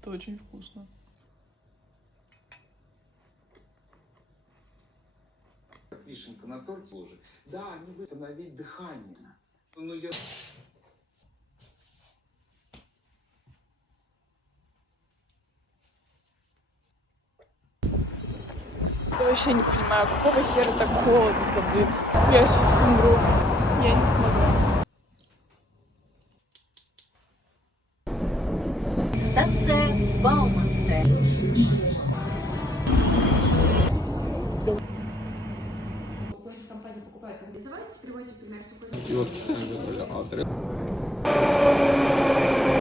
Это очень вкусно. Вишенка на торте уже. Да, не восстановить дыхание. Ну, я... Я вообще не понимаю, какого хера так холодно, блин. Я сейчас умру. Я не смогла. Станция Бауманская. Компания покупает, называется, привозит, например, сухой. И вот специально адрес.